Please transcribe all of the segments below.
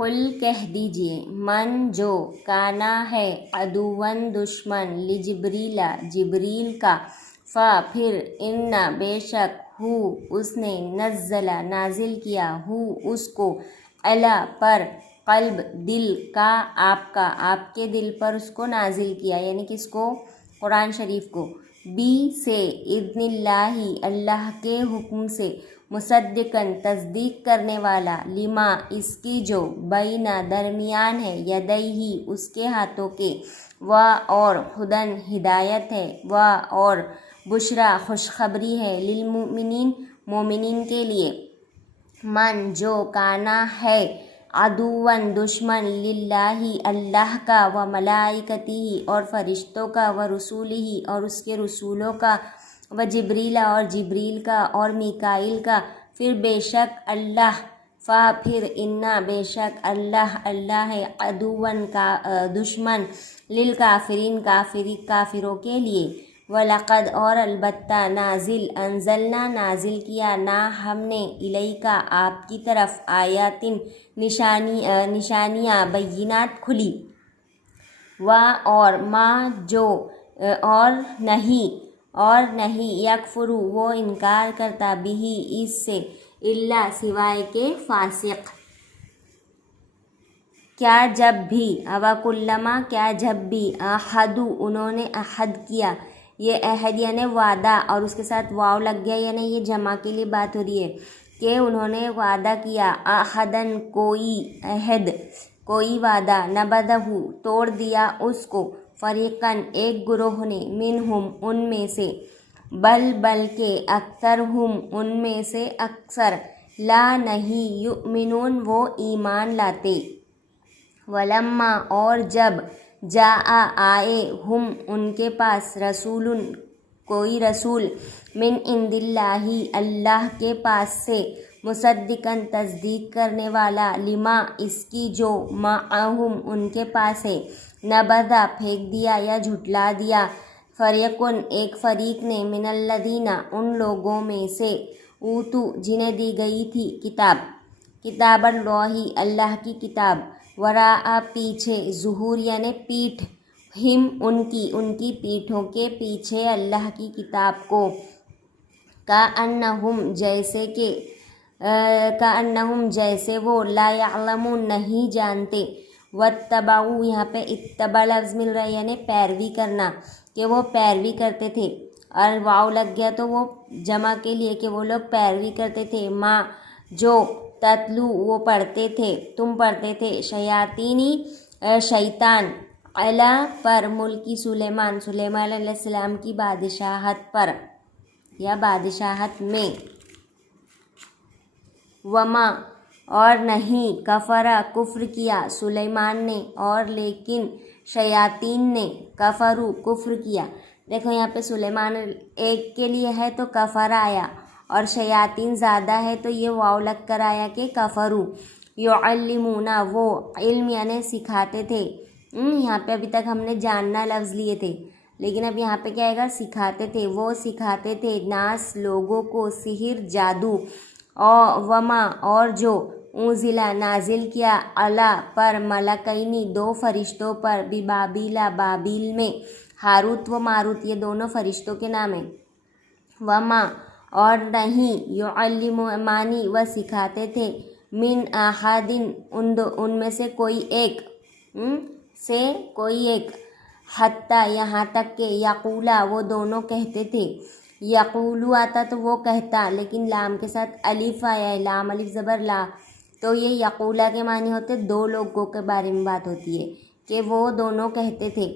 قل کہہ دیجئے من جو کانا ہے عدوً دشمن لجبریل جبریل کا پھر ان بے شک ہو اس نے نازل کیا ہو اس کو علی پر قلب دل کا آپ کے دل پر اس کو نازل کیا، یعنی کس کو؟ قرآن شریف کو، بی سے اذن اللہ اللہ کے حکم سے، مصدقاً تصدیق کرنے والا، لما اس کی جو بینا درمیان ہے، یدیہ اس کے ہاتھوں کے، و اور ہدن ہدایت ہے، و اور بشرا خوشخبری ہے، للمؤمنین مومنین کے لیے، من جو کانا ہے عدوً دشمن للہ اللہ کا، و ملائکتہ اور فرشتوں کا، و رسولہ اور اس کے رسولوں کا، و جبریل اور جبریل کا، اور میکائیل کا، پھر بے شک اللہ، پھر انا بے شک اللہ ہے، عدوً کا دشمن، للکافرین کافروں کے لیے، وَلَقَدْ اور البتہ انزلنا نازل کیا نا ہم نے الیکا آپ کی طرف آیاتن نشانیاں بینات کھلی، اور ما جو اور نہیں یکفرو وہ انکار کرتا بھی اس سے، الا سوائے کے فاسق، کیا جب بھی، وَکُلَّمَا کیا جب بھی، عَاہَدُوا انہوں نے عہد کیا، یہ عہد یعنی وعدہ، اور اس کے ساتھ واو لگ گیا، یعنی یہ جمع کے لیے بات ہو رہی ہے کہ انہوں نے وعدہ کیا، عہدن کوئی عہد کوئی وعدہ، نبذہ توڑ دیا اس کو، فریقاً ایک گروہ نے، منہم ان میں سے، بلکہ اکثرہم ان میں سے اکثر، لا نہیں یؤمنون وہ ایمان لاتے، ولما اور جب جاء آئے ہم ان کے پاس، رسول کوئی رسول، من عند اللہ اللہ کے پاس سے، مصدقاً تصدیق کرنے والا، لما اس کی جو، معہم ان کے پاس ہے، نبذا پھینک دیا یا جھٹلا دیا، فریقن ایک فریق نے، من الذین ان لوگوں میں سے، اوتو جنہیں دی گئی تھی کتاب اللہ اللہ کی کتاب، وراء پیچھے، ظہور یعنی پیٹھ، ہم ان کی پیٹھوں کے پیچھے اللہ کی کتاب کو، کأنہم جیسے وہ، لا یعلمون نہیں جانتے، واتبعوا یہاں پہ اتبع لفظ مل رہا ہے یعنی پیروی کرنا، کہ وہ پیروی کرتے تھے، اور واو لگ گیا تو وہ جمع کے لیے کہ وہ لوگ پیروی کرتے تھے، ماں جو تتلو وہ پڑھتے تھے، تم پڑھتے تھے، شیاطینی شیطان، علی پر ملکی سلیمان علیہ السلام کی بادشاہت پر یا بادشاہت میں، وما اور نہیں، کفرا کفر کیا، سلیمان نے، اور لیکن شیاطین نے، کفرو کفر کیا، دیکھو یہاں پہ سلیمان ایک کے لیے ہے تو کفر آیا، اور شیاطین زیادہ ہے تو یہ واو لگ کر آیا کہ کفرو، یعلمون وہ علم یعنی سکھاتے تھے، یہاں پہ ابھی تک ہم نے جاننا لفظ لیے تھے، لیکن اب یہاں پہ کیا آئے گا، سکھاتے تھے، وہ سکھاتے تھے، ناس لوگوں کو، سحر جادو، وما اور جو، انزلہ نازل کیا، علی پر ملکینی دو فرشتوں پر، ببابیلا بابیل میں، ہاروت و ماروت یہ دونوں فرشتوں کے نام ہیں، وما اور نہیں، یعلمانی وہ سکھاتے تھے، من احدن ان میں سے کوئی ایک، حتیٰ یہاں تک کہ، یقولا وہ دونوں کہتے تھے، یقولو آتا تو وہ کہتا، لیکن لام کے ساتھ الف آیا ہے، لام الف زبر لا، تو یہ یقولا کے معنی ہوتے دو لوگوں کے بارے میں بات ہوتی ہے کہ وہ دونوں کہتے تھے،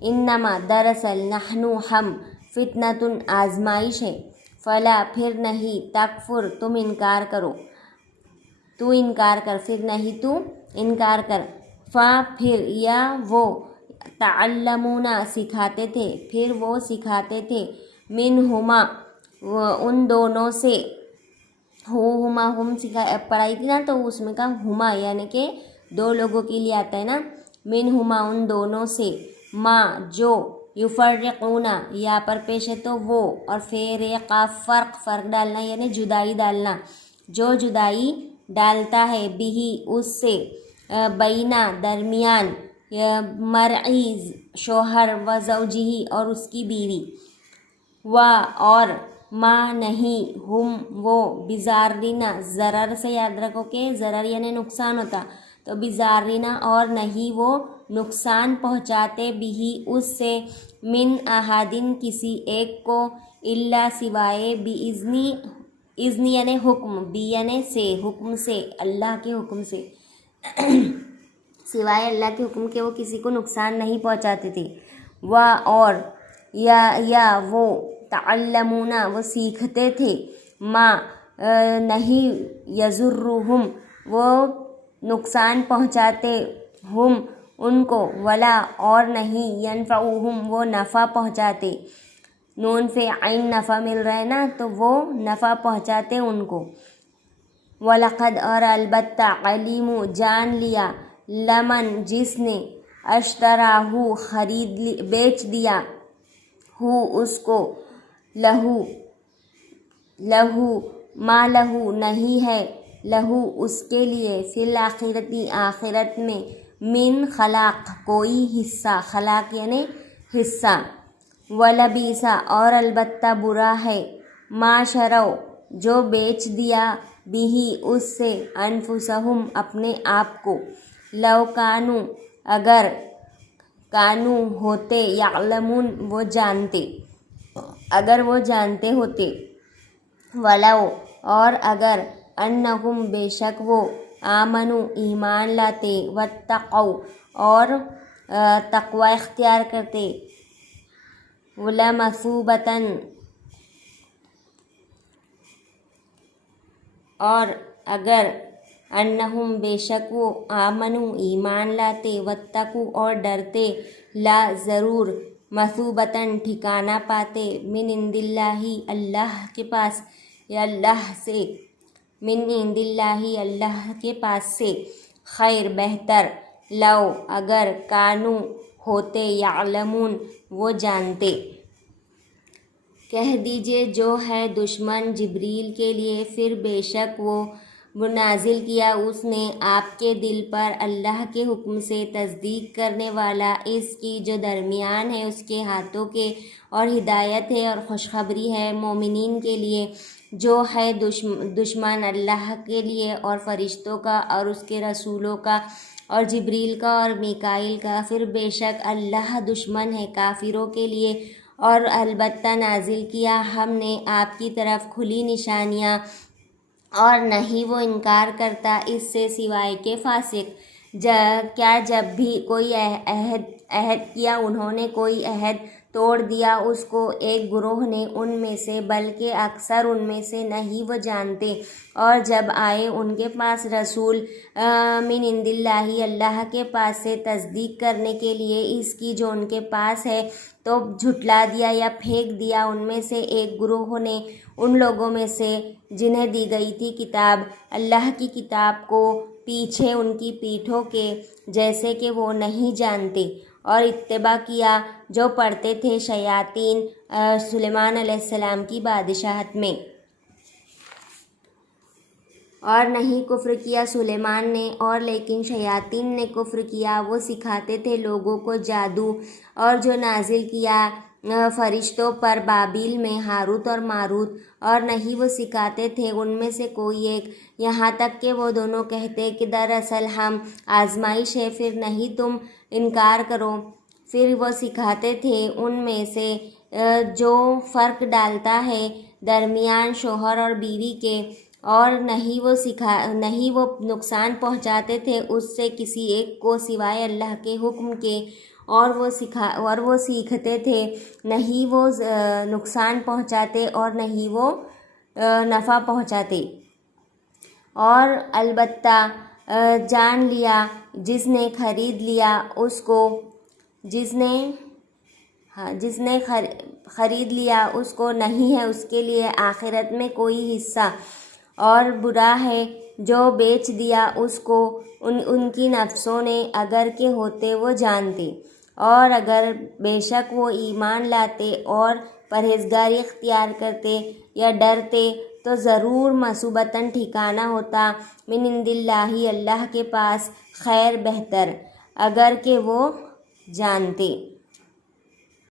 انما دراصل، نحنو ہم، فتنۃ آزمائش ہے، فلا پھر نہیں، تکفر تم انکار کرو، تو انکار کر، پھر نہیں تو انکار کر، پھر یا وہ، تعلمون سکھاتے تھے، پھر وہ سکھاتے تھے، منہما ان دونوں سے، ہما ہم پڑھائی تھی نا تو اس میں کا ہما یعنی کہ دو لوگوں کے لیے آتا ہے نا، منہما ان دونوں سے، ما جو، یفرقون یا پر پیش ہے تو وہ، اور فرقہ فرق ڈالنا یعنی جدائی ڈالنا، جو جدائی ڈالتا ہے، بھی اس سے، بینا درمیان مرعی شوہر و زوجہی اور اس کی بیوی و اور ما نہیں ہم وہ بزاررینا ضرر سے یاد رکھو کہ ضرر یعنی نقصان ہوتا تو بزاررینا اور نہیں وہ نقصان پہنچاتے بھی اس سے من احدن کسی ایک کو الا سوائے باذنی اذنی یعنی حکم بی یعنی سے حکم سے اللہ کے حکم سے سوائے اللہ کے حکم کے وہ کسی کو نقصان نہیں پہنچاتے تھے و اور یا وہ تعلمون وہ سیکھتے تھے ما نہیں یضرہم وہ نقصان پہنچاتے ہم ان کو ولا اور نہیں ینفعہم وہ نفع پہنچاتے نون سے عین نفع مل رہا ہے نا تو وہ نفع پہنچاتے ان کو وَلَقَدْ اور البتہ علیم جان لیا لمن جس نے اشتراہو خرید بیچ دیا ہو اس کو لہو ما لہو نہیں ہے لہو اس کے لیے فی الآخرتی آخرت میں من خلاق کوئی حصہ خلاق یعنی حصہ وَلَبِئْسَ اور البتہ برا ہے ما شروا جو بیچ دیا بھی اس سے انفسہم اپنے آپ کو لو کانو اگر کانو ہوتے یعلمون وہ جانتے اگر وہ جانتے ہوتے ولو اور اگر انہم بے شک وہ آمنو ایمان لاتے واتقوا اور تقوی اختیار کرتے ولمثوبتاً اور اگر انہم بے شک وہ آمنو ایمان لاتے واتقوا اور ڈرتے لا ضرور مثوبتاً ٹھکانہ پاتے من عند اللہ اللہ کے پاس یا اللہ سے من عند اللہ اللہ کے پاس سے خیر بہتر لو اگر کانو ہوتے یعلمون وہ جانتے کہہ دیجئے جو ہے دشمن جبریل کے لیے پھر بے شک وہ نازل کیا اس نے آپ کے دل پر اللہ کے حکم سے تصدیق کرنے والا اس کی جو درمیان ہے اس کے ہاتھوں کے اور ہدایت ہے اور خوشخبری ہے مومنین کے لیے جو ہے دشمن اللہ کے لیے اور فرشتوں کا اور اس کے رسولوں کا اور جبریل کا اور میکائیل کا پھر بے شک اللہ دشمن ہے کافروں کے لیے اور البتہ نازل کیا ہم نے آپ کی طرف کھلی نشانیاں اور نہیں وہ انکار کرتا اس سے سوائے کے فاسق کیا جب بھی کوئی عہد کیا انہوں نے کوئی عہد توڑ دیا اس کو ایک گروہ نے ان میں سے بلکہ اکثر ان میں سے نہیں وہ جانتے اور جب آئے ان کے پاس رسول من عند اللہ اللہ کے پاس سے تصدیق کرنے کے لیے اس کی جو ان کے پاس ہے تو جھٹلا دیا یا پھینک دیا ان میں سے ایک گروہ نے ان لوگوں میں سے جنہیں دی گئی تھی کتاب اللہ کی کتاب کو پیچھے ان کی پیٹھوں کے جیسے کہ وہ نہیں جانتے اور اتباع کیا جو پڑھتے تھے شیاطین سلیمان علیہ السلام کی بادشاہت میں اور نہیں کفر کیا سلیمان نے اور لیکن شیاطین نے کفر کیا وہ سکھاتے تھے لوگوں کو جادو اور جو نازل کیا فرشتوں پر بابل میں ہاروت اور ماروت اور نہیں وہ سکھاتے تھے ان میں سے کوئی ایک یہاں تک کہ وہ دونوں کہتے کہ دراصل ہم آزمائش ہے پھر نہیں تم انکار کرو پھر وہ سکھاتے تھے ان میں سے جو فرق ڈالتا ہے درمیان شوہر اور بیوی کے اور نہیں وہ نقصان پہنچاتے تھے اس سے کسی ایک کو سوائے اللہ کے حکم کے اور وہ سیکھتے تھے نہیں وہ نقصان پہنچاتے اور نہیں وہ نفع پہنچاتے اور البتہ جان لیا جس نے خرید لیا اس کو جس نے خرید لیا اس کو نہیں ہے اس کے لیے آخرت میں کوئی حصہ اور برا ہے جو بیچ دیا اس کو ان کی نفسوں نے اگر کہ ہوتے وہ جانتے اور اگر بے شک وہ ایمان لاتے اور پرہیزگاری اختیار کرتے یا ڈرتے تو ضرور مثوبتاً ٹھکانہ ہوتا من عند اللہ اللہ کے پاس خیر بہتر، اگر کہ وہ جانتے۔